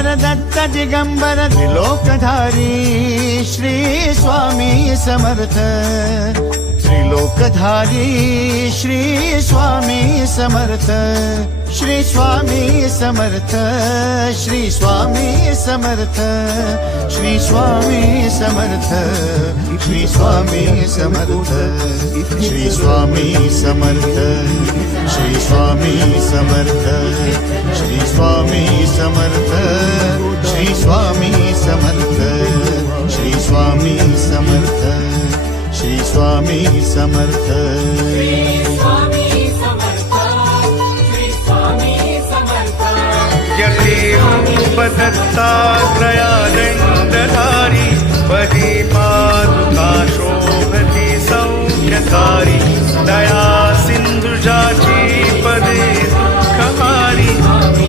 Digambar Datta Digambar त्रिलोकधारी Shri Swami Samarth त्रिलोकधारी Shri Swami Samarth Shri Swami Samarth Shri Swami Samarth Shri Swami Samarth Shri Swami Samarth Shri Swami Samarth Shri Swami Samarth Shri Swami Samarth Shri Swami Samarth Shri Swami Samarth Shri Swami Samarth यदेवं Dattatreya